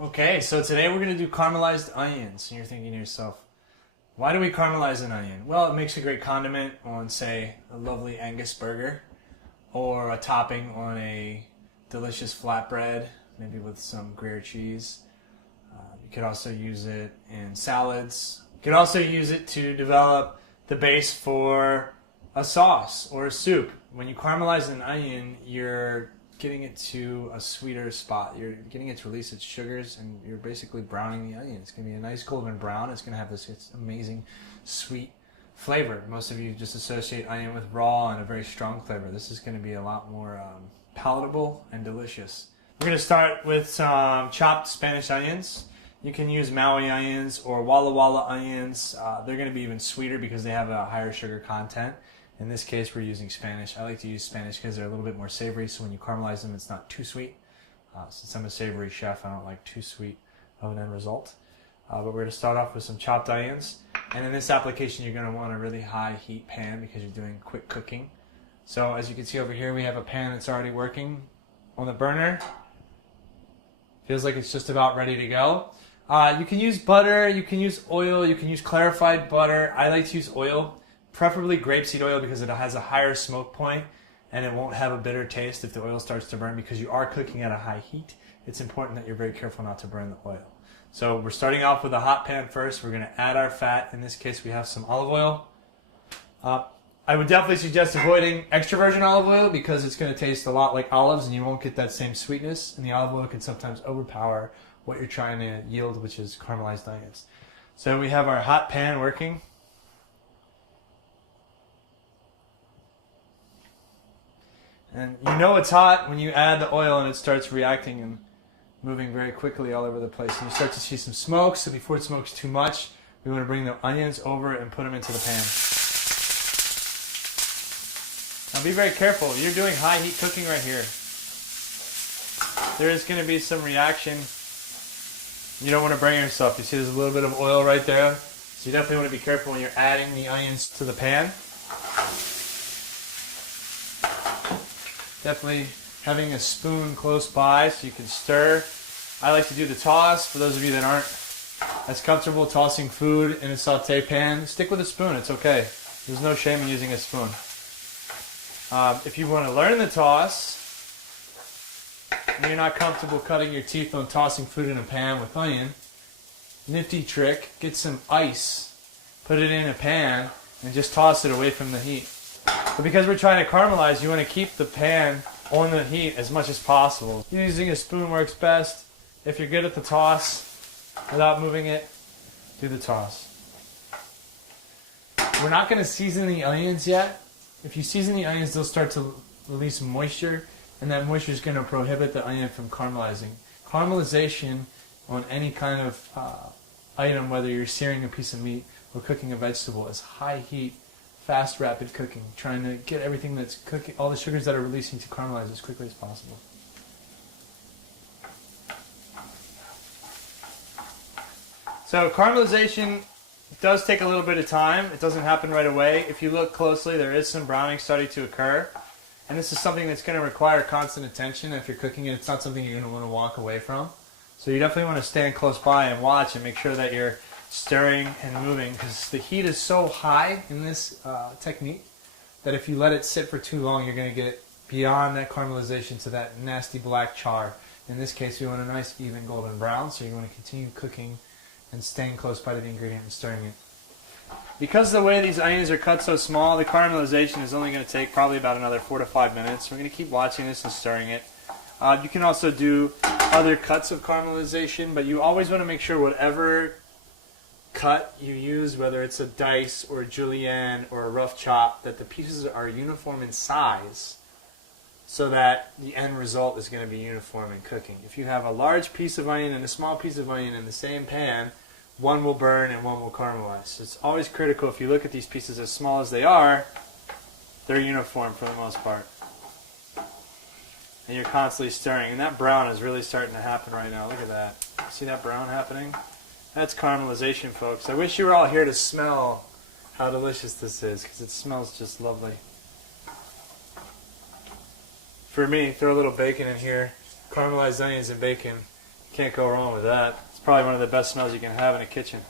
Okay, so today we're going to do caramelized onions. And you're thinking to yourself, why do we caramelize an onion? Well, it makes a great condiment on, say, a lovely Angus burger or a topping on a delicious flatbread, maybe with some Gruyere cheese. You could also use it in salads. You could also use it to develop the base for a sauce or a soup. When you caramelize an onion, you're getting it to a sweeter spot. You're getting it to release its sugars, and you're basically browning the onion. It's going to be a nice golden brown. It's going to have this amazing sweet flavor. Most of you just associate onion with raw and a very strong flavor. This is going to be a lot more palatable and delicious. We're going to start with some chopped Spanish onions. You can use Maui onions or Walla Walla onions. They're going to be even sweeter because they have a higher sugar content. In this case, we're using Spanish. I like to use Spanish because they're a little bit more savory, so when you caramelize them, it's not too sweet. Since I'm a savory chef, I don't like too sweet of an end result. But we're going to start off with some chopped onions. And in this application, you're going to want a really high heat pan because you're doing quick cooking. So as you can see over here, we have a pan that's already working on the burner. Feels like it's just about ready to go. You can use butter, you can use oil, you can use clarified butter. I like to use oil, preferably grapeseed oil because it has a higher smoke point and it won't have a bitter taste if the oil starts to burn because you are cooking at a high heat. It's important that you're very careful not to burn the oil. So we're starting off with a hot pan first. We're going to add our fat. In this case, we have some olive oil. I would definitely suggest avoiding extra virgin olive oil because it's going to taste a lot like olives and you won't get that same sweetness. And the olive oil can sometimes overpower what you're trying to yield, which is caramelized onions. So we have our hot pan working. And you know it's hot when you add the oil and it starts reacting and moving very quickly all over the place. And you start to see some smoke, so before it smokes too much, we want to bring the onions over and put them into the pan. Now be very careful. You're doing high heat cooking right here. There is going to be some reaction. You don't want to burn yourself. You see there's a little bit of oil right there. So you definitely want to be careful when you're adding the onions to the pan. Definitely having a spoon close by so you can stir. I like to do the toss. For those of you that aren't as comfortable tossing food in a saute pan, stick with a spoon. It's okay. There's no shame in using a spoon. If you want to learn the toss, and you're not comfortable cutting your teeth on tossing food in a pan with onion, nifty trick, get some ice, put it in a pan, and just toss it away from the heat. But because we're trying to caramelize, you want to keep the pan on the heat as much as possible. Using a spoon works best. If you're good at the toss, without moving it, do the toss. We're not going to season the onions yet. If you season the onions, they'll start to release moisture, and that moisture is going to prohibit the onion from caramelizing. Caramelization on any kind of item, whether you're searing a piece of meat or cooking a vegetable, is high heat, fast, rapid cooking, trying to get everything that's cooking, all the sugars that are releasing to caramelize as quickly as possible. So caramelization does take a little bit of time. It doesn't happen right away. If you look closely, there is some browning starting to occur. And this is something that's going to require constant attention. If you're cooking it, it's not something you're going to want to walk away from. So you definitely want to stand close by and watch and make sure that you're stirring and moving because the heat is so high in this technique that if you let it sit for too long, you're going to get beyond that caramelization to that nasty black char. In this case, we want a nice even golden brown, so you want to continue cooking and staying close by to the ingredient and stirring it. Because of the way these onions are cut so small, the caramelization is only going to take probably about another 4 to 5 minutes. We're going to keep watching this and stirring it. You can also do other cuts of caramelization, but you always want to make sure whatever cut you use, whether it's a dice or a julienne or a rough chop, that the pieces are uniform in size so that the end result is going to be uniform in cooking. If you have a large piece of onion and a small piece of onion in the same pan, one will burn and one will caramelize. So it's always critical, if you look at these pieces as small as they are, they're uniform for the most part. And you're constantly stirring. And that brown is really starting to happen right now. Look at that. See that brown happening? That's caramelization, folks. I wish you were all here to smell how delicious this is because it smells just lovely. For me, throw a little bacon in here. Caramelized onions and bacon Can't go wrong with that. It's probably one of the best smells you can have in a kitchen.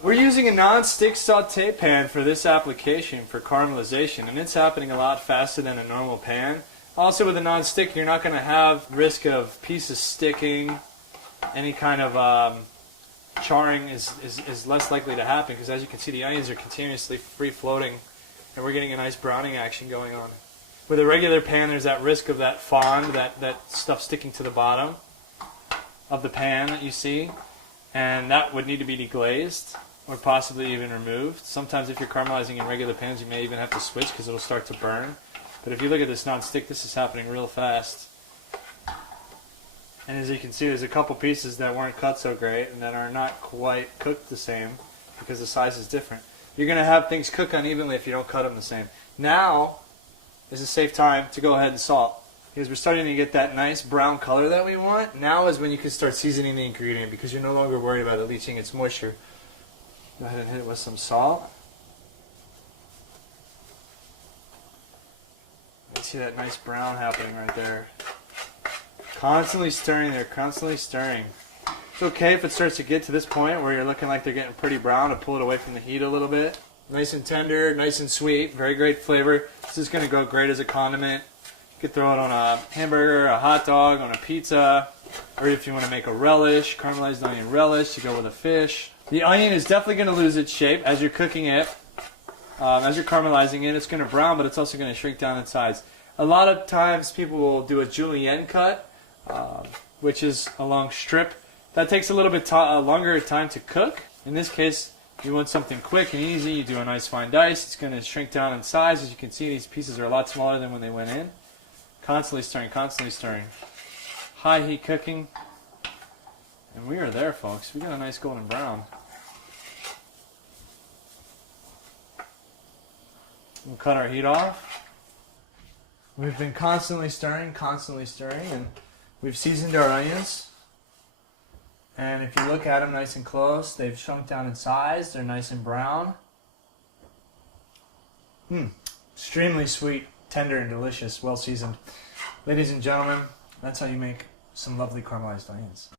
We're using a non-stick saute pan for this application for caramelization, and it's happening a lot faster than a normal pan. Also with a non-stick, you're not going to have risk of pieces sticking. Any kind of charring is less likely to happen, because as you can see, the onions are continuously free-floating, and we're getting a nice browning action going on. With a regular pan, there's that risk of that fond, that stuff sticking to the bottom of the pan that you see, and that would need to be deglazed or possibly even removed. Sometimes if you're caramelizing in regular pans, you may even have to switch because it'll start to burn. But if you look at this non-stick, this is happening real fast. And as you can see, there's a couple pieces that weren't cut so great and that are not quite cooked the same because the size is different. You're going to have things cook unevenly if you don't cut them the same. Now is a safe time to go ahead and salt, because we're starting to get that nice brown color that we want. Now is when you can start seasoning the ingredient, because you're no longer worried about it leaching its moisture. Go ahead and hit it with some salt. You see that nice brown happening right there. Constantly stirring there, constantly stirring. It's okay if it starts to get to this point where you're looking like they're getting pretty brown, to pull it away from the heat a little bit. Nice and tender, nice and sweet, very great flavor. This is going to go great as a condiment. You could throw it on a hamburger, a hot dog, on a pizza, or if you want to make a relish, caramelized onion relish to go with a fish. The onion is definitely going to lose its shape as you're cooking it. As you're caramelizing it, it's going to brown, but it's also going to shrink down in size. A lot of times people will do a julienne cut, which is a long strip. That takes a little bit longer time to cook. In this case, you want something quick and easy. You do a nice fine dice. It's going to shrink down in size. As you can see, these pieces are a lot smaller than when they went in. Constantly stirring, constantly stirring. High heat cooking. And we are there, folks. We got a nice golden brown. We'll cut our heat off. We've been constantly stirring, and we've seasoned our onions. And if you look at them nice and close, they've shrunk down in size. They're nice and brown. Extremely sweet, tender, and delicious, well seasoned. Ladies and gentlemen, that's how you make some lovely caramelized onions.